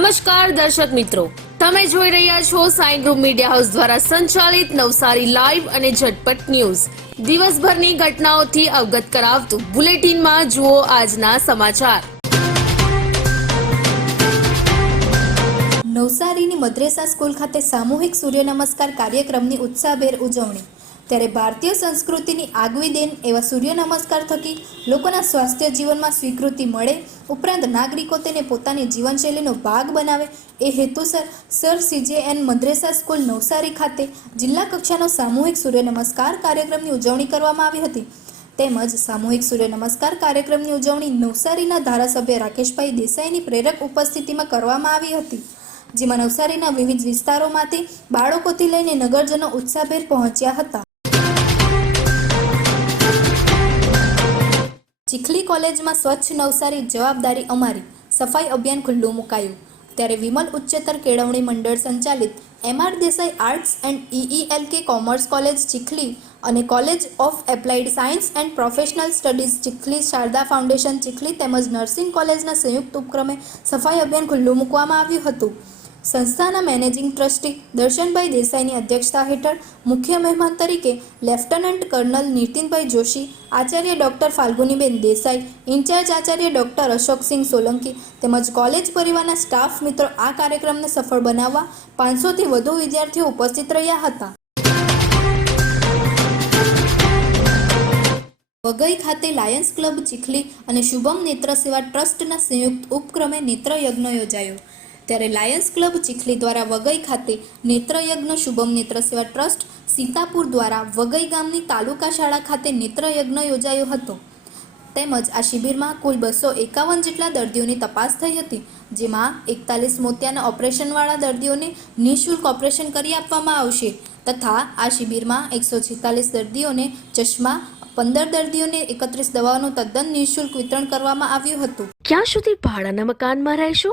નમસ્કાર દર્શક મિત્રો. તમે જોઈ રહ્યા છો સાઈ ગ્રુપ મીડિયા હાઉસ દ્વારા સંચાલિત નવસારી લાઈવ અને ઝટપટ ન્યૂઝ. દિવસભરની ઘટનાઓથી અવગત કરાવતું બુલેટિનમાં જુઓ આજના સમાચાર. નવસારીની મદ્રેસા સ્કૂલ ખાતે સામૂહિક સૂર્ય નમસ્કાર કાર્યક્રમની ઉત્સાહભેર ઉજવણી. ત્યારે ભારતીય સંસ્કૃતિની આગવી દેન એવા સૂર્ય નમસ્કાર થકી લોકોના સ્વાસ્થ્ય જીવનમાં સ્વીકૃતિ મળે, ઉપરાંત નાગરિકો તેને પોતાની જીવનશૈલીનો ભાગ બનાવે. એ હેતુસર sir CJN Madresa school Navsari ખાતે જિલ્લા કક્ષાનો સામૂહિક સૂર્ય નમસ્કાર કાર્યક્રમની ઉજવણી કરવામાં આવી હતી. તેમજ સામૂહિક સૂર્ય નમસ્કાર કાર્યક્રમની ઉજવણી નવસારીના ધારાસભ્ય રાકેશભાઈ દેસાઈની પ્રેરક ઉપસ્થિતિમાં કરવામાં આવી હતી. જેમાં નવસારીના વિવિધ વિસ્તારોમાંથી બાળકોથી લઈને નગરજનો ઉત્સાહભેર પહોંચ્યા હતા. ચીખલી કોલેજમાં સ્વચ્છ નવસારી જવાબદારી અમારી. સફાઈ અભિયાન ખુલ્લું મુકાયું. ત્યારે વિમલ ઉચ્ચતર કેળવણી મંડળ સંચાલિત MR Desai arts and EELK commerce college Chikhli અને college of applied science and professional studies Chikhli Sharda foundation Chikhli તેમજ નર્સિંગ કોલેજના સંયુક્ત ઉપક્રમે સફાઈ અભિયાન ખુલ્લું મૂકવામાં આવ્યું હતું. સંસ્થાના મેનેજિંગ ટ્રસ્ટી દર્શનભાઈ દેસાઈની અધ્યક્ષતા હેઠળ મુખ્ય મહેમાન તરીકે lieutenant kernel Nitinbhai Joshi, Acharya doctor Falguniben Desai, in charge Acharya doctor Ashoksinh Solanki તેમજ કોલેજ પરિવારના સ્ટાફ મિત્રો આ કાર્યક્રમને સફળ બનાવવા પાંચસોથી વધુ વિદ્યાર્થીઓ ઉપસ્થિત રહ્યા હતા. વઘઈ ખાતે લાયન્સ ક્લબ ચીખલી અને શુભમ નેત્ર સેવા ટ્રસ્ટના સંયુક્ત ઉપક્રમે નેત્રયજ્ઞ યોજાયો. ત્યારે લાયન્સ ક્લબ ચીખલી દ્વારા વઘઈ ખાતે નેત્રયજ્ઞ શુભમ નેત્ર સેવા ટ્રસ્ટ સીતાપુર દ્વારા વઘઈ ગામની તાલુકા શાળા ખાતે નેત્રયજ્ઞ યોજાયો હતો. તેમજ આ શિબિરમાં કુલ બસો એકાવન જેટલા દર્દીઓની તપાસ થઈ હતી, જેમાં એકતાલીસ મોતિયાના ઓપરેશનવાળા દર્દીઓને નિઃશુલ્ક ઓપરેશન કરી આપવામાં આવશે તથા આ શિબિરમાં એકસો છેતાલીસ દર્દીઓને ચશ્મા, પંદર દર્દીઓને એકત્રીસ દવાઓનું તદ્દન નિઃશુલ્ક વિતરણ કરવામાં આવ્યું હતું. ક્યાં સુધી ભાડાના મકાનમાં રહેશો?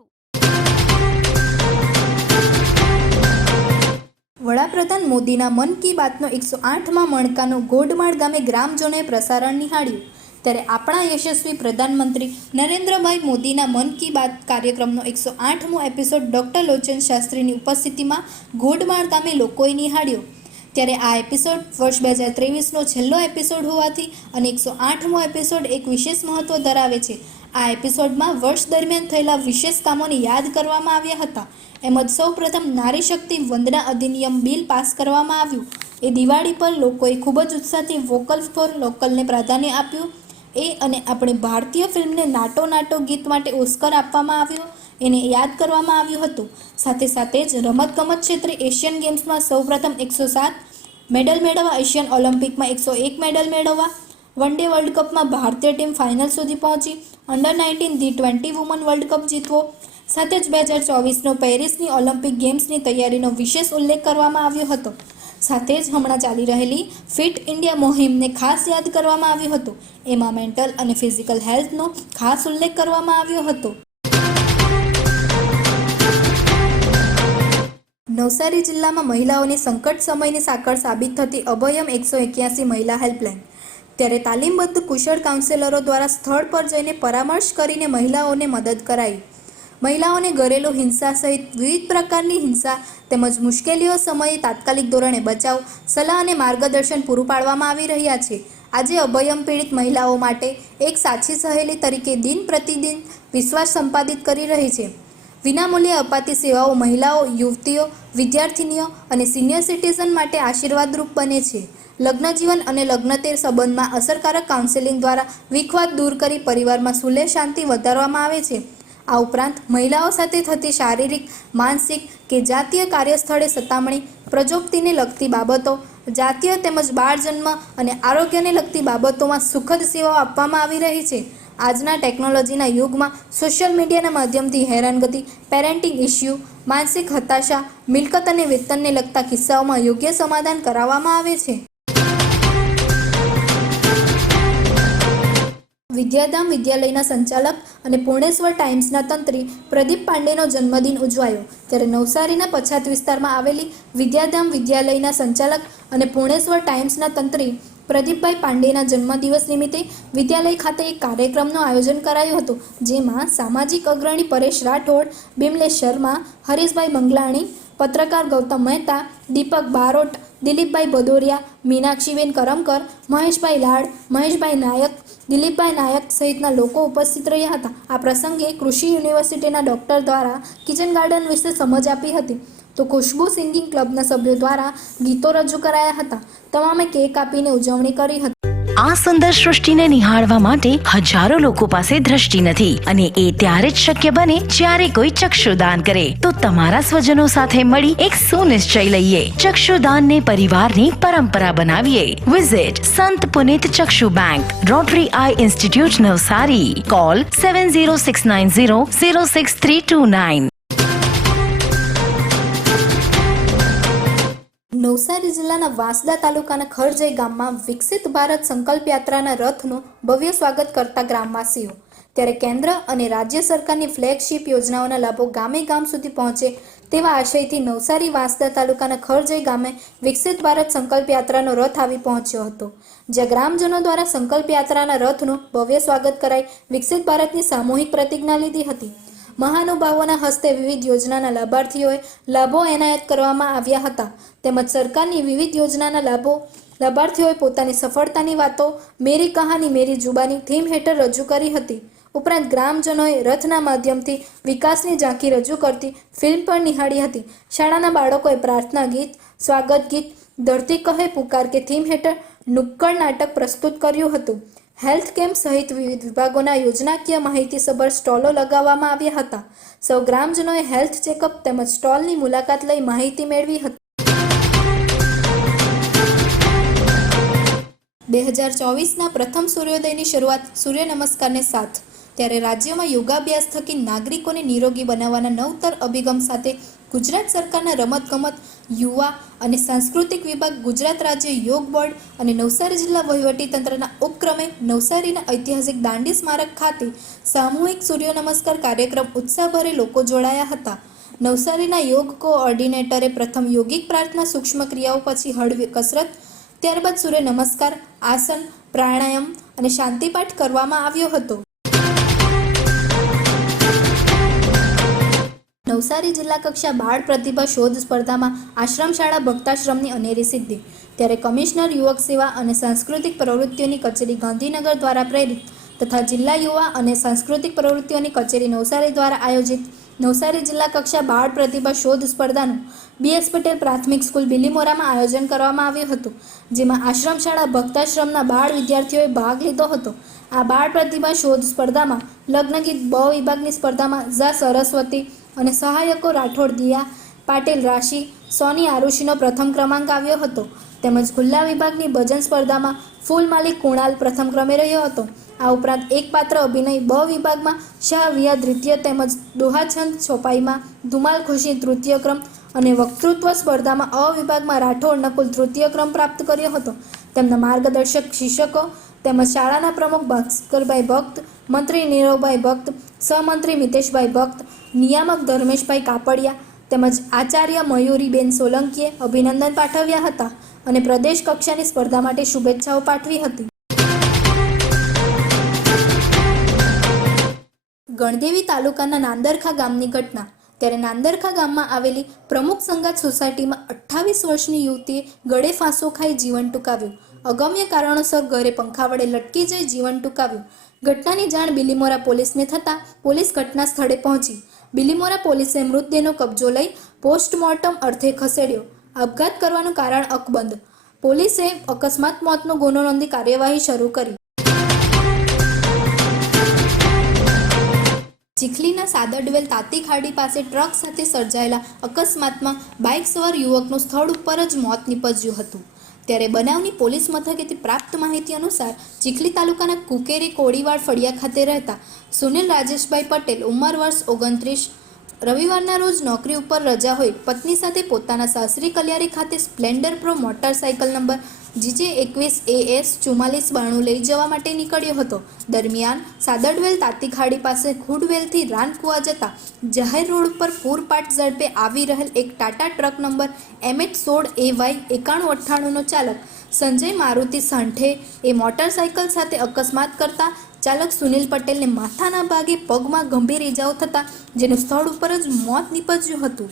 વડાપ્રધાન મોદીના મન કી બાતનો એકસો આઠમાં મણકાનો ગોડમાળ ગામે ગ્રામજનોએ પ્રસારણ નિહાળ્યું. ત્યારે આપણા યશસ્વી પ્રધાનમંત્રી નરેન્દ્રભાઈ મોદીના મન કી બાત કાર્યક્રમનો એકસો આઠમો એપિસોડ ડૉક્ટર લોચન શાસ્ત્રીની ઉપસ્થિતિમાં ગોડમાળ ગામે લોકોએ નિહાળ્યો. ત્યારે આ એપિસોડ વર્ષ બે હજાર ત્રેવીસનો છેલ્લો એપિસોડ હોવાથી અને એકસો આઠમો એપિસોડ એક વિશેષ મહત્ત્વ ધરાવે છે. આ એપિસોડમાં વર્ષ દરમિયાન થયેલા વિશેષ કામોને યાદ કરવામાં આવ્યા હતા. એમજ સૌપ્રથમ નારી શક્તિ વંદના અધિનિયમ બિલ પાસ કરવામાં આવ્યું. એ દિવાળી પર લોકોએ ખૂબ જ ઉત્સાહથી વોકલ ફોર લોકલને પ્રાધાન્ય આપ્યું. એ અને આપણે ભારતીય ફિલ્મને નાટો નાટો ગીત માટે ઓસ્કર આપવામાં આવ્યો. એને યાદ કરવામાં આવ્યું હતું. સાથે સાથે જ રમતગમત ક્ષેત્રે એશિયન ગેમ્સમાં સૌપ્રથમ એકસો સાત મેડલ મેળવવા, એશિયન ઓલિમ્પિકમાં એકસો એક મેડલ મેળવવા, વન ડે વર્લ્ડ કપમાં ભારતીય ટીમ ફાઇનલ સુધી પહોંચી. Under nineteen T twenty woman world cup જીતવો. સાથે જ બે હજાર ચોવીસનો પેરિસની ઓલિમ્પિક ગેમ્સની તૈયારીનો વિશેષ ઉલ્લેખ કરવામાં આવ્યો હતો. સાથે જ હમણાં ચાલી રહેલી ફિટ ઇન્ડિયા મોહિમને ખાસ યાદ કરવામાં આવ્યું હતું. એમાં મેન્ટલ અને ફિઝિકલ હેલ્થનો ખાસ ઉલ્લેખ કરવામાં આવ્યો હતો. નવસારી જિલ્લામાં મહિલાઓની સંકટ સમયની સાકળ સાબિત થતી અભયમ એકસો એક્યાસી મહિલા હેલ્પલાઇન ત્યારે તાલીમબદ્ધ કુશળ કાઉન્સેલરો દ્વારા સ્થળ પર જઈને પરામર્શ કરીને મહિલાઓને મદદ કરાઈ. મહિલાઓને ઘરેલું હિંસા સહિત વિવિધ પ્રકારની હિંસા તેમજ મુશ્કેલીઓ સમયે તાત્કાલિક ધોરણે બચાવ, સલાહ અને માર્ગદર્શન પૂરું પાડવામાં આવી રહ્યા છે. આજે અભયમ પીડિત મહિલાઓ માટે એક સાચી સહેલી તરીકે દિન પ્રતિદિન વિશ્વાસ સંપાદિત કરી રહી છે. વિનામૂલ્યે અપાતી સેવાઓ મહિલાઓ, યુવતીઓ, વિદ્યાર્થિનીઓ અને સિનિયર સિટીઝન માટે આશીર્વાદરૂપ બને છે. લગ્નજીવન અને લગ્નતેર સંબંધમાં અસરકારક કાઉન્સેલિંગ દ્વારા વિખવાદ દૂર કરી પરિવારમાં સુલેહ શાંતિ વધારવામાં આવે છે. આ ઉપરાંત મહિલાઓ સાથે થતી શારીરિક, માનસિક કે જાતીય કાર્યસ્થળે સતામણી, પ્રજોક્તિને લગતી બાબતો, જાતીય તેમજ બાળ જન્મ અને આરોગ્યને લગતી બાબતોમાં સુખદ સેવાઓ આપવામાં આવી રહી છે. આજના ટેકનોલોજીના યુગમાં સોશિયલ મીડિયાના માધ્યમથી હેરાનગતિ, પેરેન્ટિંગ ઇસ્યુ માનસિક હતાશા, મિલકત અને વેતનને લગતા કિસ્સાઓમાં યોગ્ય સમાધાન કરાવવામાં આવે છે. વિદ્યાધામ વિદ્યાલયના સંચાલક અને પૂર્ણેશ્વર ટાઈમ્સના તંત્રી પ્રદીપ પાંડેનો જન્મદિન ઉજવાયો ત્યારે નવસારીના પછાત વિસ્તારમાં આવેલી વિદ્યાધામ વિદ્યાલયના સંચાલક અને પૂર્ણેશ્વર ટાઈમ્સના તંત્રી પ્રદીપભાઈ પાંડેના જન્મદિવસ નિમિત્તે વિદ્યાલય ખાતે એક કાર્યક્રમનું આયોજન કરાયું હતું, જેમાં સામાજિક અગ્રણી પરેશ રાઠોડ બિમલેશ શર્મા, હરીશભાઈ મંગલાણી, પત્રકાર ગૌતમ મહેતા, દીપક બારોટ, દિલીપભાઈ ભદોરિયા મીનાક્ષીબેન કરમકર, મહેશભાઈ લાડ, મહેશભાઈ નાયક, દિલીપભાઈ નાયક સહિતના લોકો ઉપસ્થિત રહ્યા હતા. આ પ્રસંગે કૃષિ યુનિવર્સિટીના ડોક્ટર દ્વારા કિચન ગાર્ડન વિશે સમજ આપી હતી. તો ખુશ્બુ સિંગિંગ ક્લબના સભ્યો દ્વારા ગીતો રજૂ કરાયા હતા. તમામે કેક આપીને ઉજવણી કરી હતી. આ સુંદર સૃષ્ટિને નિહાળવા માટે હજારો લોકો પાસે દ્રષ્ટિ નથી અને એ ત્યારે જ શક્ય બને જ્યારે કોઈ ચક્ષુદાન કરે. તો તમારા સ્વજનો સાથે મળી એક સુનિશ્ચય લઈએ. ચક્ષુદાનને પરિવારની પરંપરા બનાવીએ. વિઝિટ સંત પુનિત ચક્ષુ bank rotary eye institute Navsari. Call seven zero six nine zero zero six three two nine Navsari જિલ્લાના વાંસદા તાલુકાના ખરજઈ ગામમાં વિકસિત ભારત સંકલ્પ યાત્રાના રથનું ભવ્ય સ્વાગત કરતા ગ્રામવાસીઓ. ત્યારે કેન્દ્ર અને રાજ્ય સરકારની ફ્લેગશિપ યોજનાઓના લાભો ગામે ગામ સુધી પહોંચે તેવા આશયથી નવસારી વાંસદા તાલુકાના ખરજઈ ગામે વિકસિત ભારત સંકલ્પ યાત્રાનો રથ આવી પહોંચ્યો હતો, જ્યાં ગ્રામજનો દ્વારા સંકલ્પ યાત્રાના રથનું ભવ્ય સ્વાગત કરાઈ વિકસિત ભારતની સામૂહિક પ્રતિજ્ઞા લીધી હતી. મહાનુભાવોના હસ્તે વિવિધ યોજનાના લાભાર્થીઓએ લાભો એનાયત કરવામાં આવ્યા હતા. તેમજ સરકારની વિવિધ યોજનાના લાભો, લાભાર્થીઓએ પોતાની સફળતાની વાતો, મેરી કહાની, મેરી જુબાની થીમ હેઠળ રજૂ કરી હતી. ઉપરાંત ગ્રામજનોએ રથના માધ્યમથી વિકાસની ઝાંખી રજૂ કરતી ફિલ્મ પણ નિહાળી હતી. શાળાના બાળકોએ પ્રાર્થના ગીત, સ્વાગત ગીત, ધરતી કહે પુકાર કે થીમ હેઠળ નુક્કડ નાટક પ્રસ્તુત કર્યું હતું. હેલ્થ કેમ્પ સહિત વિવિધ વિભાગોના યોજનાકીય માહિતીસભર સ્ટોલો લગાવવામાં આવ્યા હતા. સૌ ગ્રામજનોએ હેલ્થ ચેકઅપ તેમજ સ્ટોલની મુલાકાત લઈ માહિતી મેળવી હતી. બે હજાર ચોવીસના પ્રથમ સૂર્યોદયની શરૂઆત સૂર્ય નમસ્કારને સાથ. ત્યારે રાજ્યમાં યોગાભ્યાસ થકી નાગરિકોને નિરોગી બનાવવાના નવતર અભિગમ સાથે ગુજરાત સરકારના રમતગમત, યુવા અને સાંસ્કૃતિક વિભાગ, ગુજરાત રાજ્ય યોગ બોર્ડ અને નવસારી જિલ્લા વહીવટીતંત્રના ઉપક્રમે નવસારીના ઐતિહાસિક દાંડી સ્મારક ખાતે સામૂહિક સૂર્ય નમસ્કાર કાર્યક્રમ ઉત્સાહભરે લોકો જોડાયા હતા. નવસારીના યોગ કોઓર્ડિનેટરે પ્રથમ યોગિક પ્રાર્થના સૂક્ષ્મ ક્રિયાઓ પછી હળવી કસરત, ત્યારબાદ સૂર્ય નમસ્કાર, આસન, પ્રાણાયામ અને શાંતિપાઠ કરવામાં આવ્યો હતો. નવસારી જિલ્લા કક્ષા બાળ પ્રતિભા શોધ સ્પર્ધામાં આશ્રમ શાળા ભક્તાશ્રમની અનેરી સિદ્ધિ. ત્યારે કમિશનર યુવક સેવા અને સાંસ્કૃતિક પ્રવૃત્તિઓની કચેરી ગાંધીનગર દ્વારા પ્રેરિત તથા જિલ્લા યુવા અને સાંસ્કૃતિક પ્રવૃત્તિઓની કચેરી નવસારી દ્વારા આયોજિત નવસારી જિલ્લા કક્ષા બાળ પ્રતિભા શોધ સ્પર્ધાનું બીએસ પટેલ પ્રાથમિક સ્કૂલ બિલીમોરામાં આયોજન કરવામાં આવ્યું હતું, જેમાં આશ્રમ શાળા ભક્તાશ્રમના બાળ વિદ્યાર્થીઓએ ભાગ લીધો હતો. આ બાળ પ્રતિભા શોધ સ્પર્ધામાં લગ્નગીત બ વિભાગની સ્પર્ધામાં ઝા સરસ્વતી અને સહાયકો રાઠોડ દિયા પાટીલ રાશિ સોની આરુષિનો પ્રથમ ક્રમાંક આવ્યો હતો. તેમજ ખુલ્લા વિભાગની ભજન સ્પર્ધામાં ફૂલ માલિક કુણાલ પ્રથમ ક્રમે રહ્યો હતો. આ ઉપરાંત એક પાત્ર અભિનય બ વિભાગમાં શાહ વિયા દ્વિતીય તેમજ દોહાછંદ છોપાઈમાં ધુમાલ ખુશી તૃતીય ક્રમ અને વક્તૃત્વ સ્પર્ધામાં અ વિભાગમાં રાઠોડ નકુલ તૃતીય ક્રમ પ્રાપ્ત કર્યો હતો. તેમના માર્ગદર્શક શિક્ષકો તેમજ શાળાના પ્રમુખ ભાસ્કરભાઈ ભક્ત, મંત્રી નીરવભાઈ ભક્ત, સહમંત્રી મિતેશભાઈ ભક્ત નિયામક ધર્મેશભાઈ કાપડિયા તેમજ આચાર્ય મયુરીબેન સોલંકીએ અભિનંદન પાઠવ્યા હતા અને પ્રદેશ કક્ષાની સ્પર્ધા માટે શુભેચ્છાઓ પાઠવી હતી. ગણદેવી તાલુકાના નાંદરખા ગામની ઘટના. ત્યારે નાંદરખા ગામમાં આવેલી પ્રમુખ સંગાત સોસાયટીમાં અઠ્ઠાવીસ વર્ષની યુવતીએ ગળે ફાંસો ખાઈ જીવન ટૂંકાવ્યું. અગમ્ય કારણોસર ઘરે પંખા વડે લટકી જઈ જીવન ટૂંકાવ્યું. ઘટનાની જાણ બિલીમોરા પોલીસને થતાં પોલીસ ઘટના સ્થળે પહોંચી. બિલીમોરા પોલીસે મૃતદેહનો કબજો લઈ પોસ્ટમોર્ટમ અર્થે ખસેડ્યો. આપઘાત કરવાનું કારણ અકબંધ. પોલીસે અકસ્માત મોતનો ગુનો નોંધી કાર્યવાહી શરૂ કરી. ચીખલીના સાદરડવેલ તાતી ખાડી પાસે ટ્રક સાથે સર્જાયેલા અકસ્માતમાં બાઇક સવાર યુવકનું સ્થળ ઉપર જ મોત નીપજ્યું હતું. ત્યારે બનાવની પોલીસ મથકેથી પ્રાપ્ત માહિતી અનુસાર ચીખલી તાલુકાના કુકેરી કોળીવાડ ફળિયા ખાતે રહેતા સુનિલ રાજેશભાઈ પટેલ ઉંમર વર્ષ ઓગણત્રીસ, રવિવારના રોજ નોકરી ઉપર રજા હોય, પત્ની સાથે પોતાના સાસરી કલ્યારી ખાતે splendor pro motorcycle number GJ એકવીસ એએસ ચુમ્માલીસ બાણું લઈ જવા માટે નીકળ્યો હતો. દરમિયાન સાદડવેલ તાતીખાડી પાસે ખુડવેલથી રાનકુવા જતા જાહેર રોડ પર પૂરપાટ ઝડપે આવી રહેલ એક ટાટા ટ્રક નંબર એમએચ સોળ એ વાય એકાણું અઠ્ઠાણુંનો ચાલક સંજય મારુતિ સાંઠે એ મોટરસાયકલ સાથે અકસ્માત કરતા ચાલક સુનિલ પટેલને માથાના ભાગે પગમાં ગંભીર ઇજાઓ થતા જેનું સ્થળ ઉપર જ મોત નીપજ્યું હતું.